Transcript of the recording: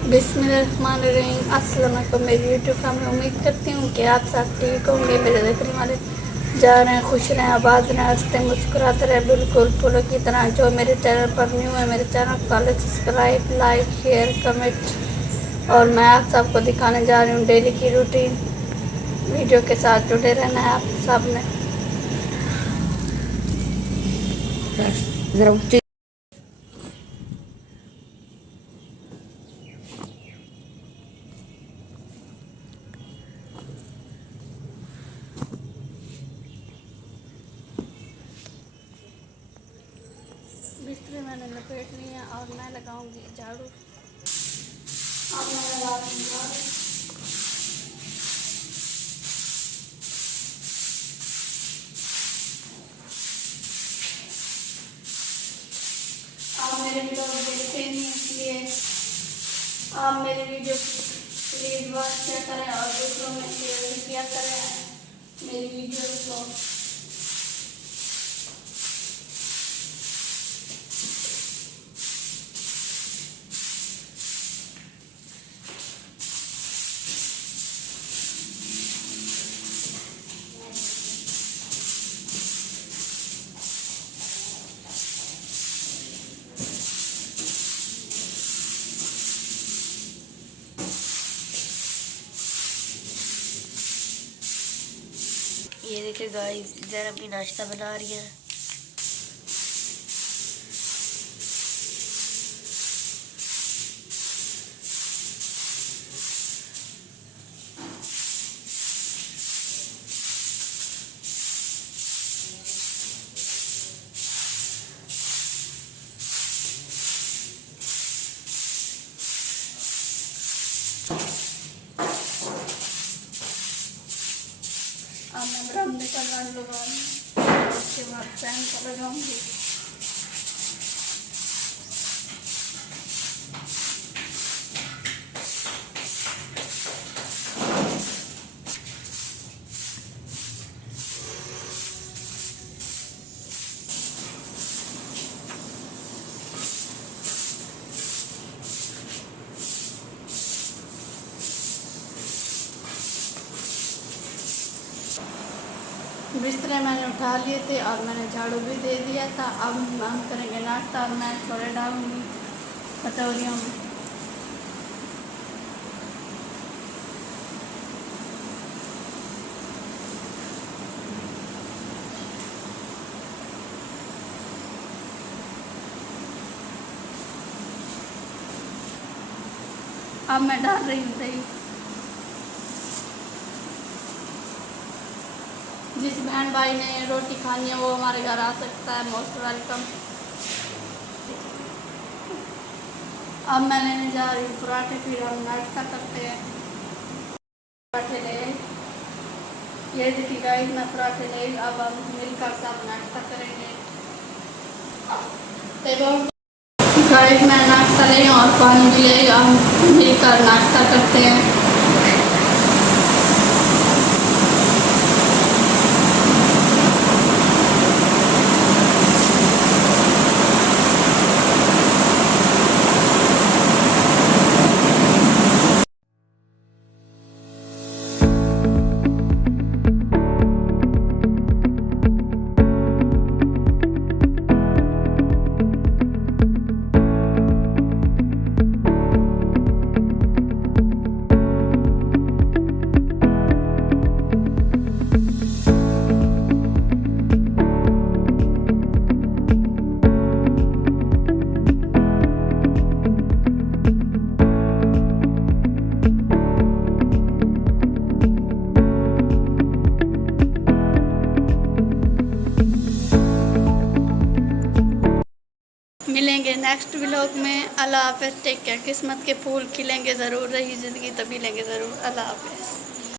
बिस्मिल्लाहिर्रहमानिर्रहीम। अस्सलाम वालेकुम मेरी यूट्यूब फैमिली। उम्मीद करती हूँ कि आप सब ठीक होंगे। मेरे देखने वाले जा रहे हैं, खुश रहें, आबाद रहें, हंसते मुस्कुराते रहें, बिल्कुल फूलों की तरह। जो मेरे चैनल पर न्यू है, मेरे चैनल को सब्सक्राइब, लाइक, शेयर, कमेंट। और मैं आप सबको दिखाने जा रही हूँ डेली की रूटीन। वीडियो के साथ जुड़े रहना है आप सब ने। बिस्तर मैंने लपेट लिया और मैं लगाऊंगी झाड़ू। अब मैं लगा दूंगी झाड़ू। आप मेरे वीडियो को देखते नहीं, इसलिए आप मेरे वीडियो प्लीज़ वॉच किया करें और दूसरों में शेयर भी किया करें मेरी वीडियो को। ये देखिए गाइस, इधर अम्मी नाश्ता बना रही है। अब मैं बरामदे का झाड़ू लगाऊंगी, उसके बाद फैन का लगाऊंगी। बिस्तरे मैंने उठा लिए थे और मैंने झाड़ू भी दे दिया था। अब हम करेंगे नाश्ता और मैं छोले डालूंगी कटोरियों में। अब मैं डाल रही हूँ दही। जिस बहन भाई ने रोटी खानी है वो हमारे घर आ सकता है, मोस्ट वेलकम। अब मैं लेने जा रही हूँ पराठे, फिर हम नाश्ता करते हैं। पराठे ले, ये देखिए गाइस, मैं पराठे ले, अब हम मिलकर सब नाश्ता करेंगे। गाइस मैं नाश्ता ले और पानी भी ले, हम मिलकर नाश्ता करते हैं। मिलेंगे नेक्स्ट व्लॉग में। अल्लाह हाफ़िज़, टेक केयर। किस्मत के फूल खिलेंगे ज़रूर, रही ज़िंदगी तभी लेंगे ज़रूर। अल्लाह हाफ़िज़।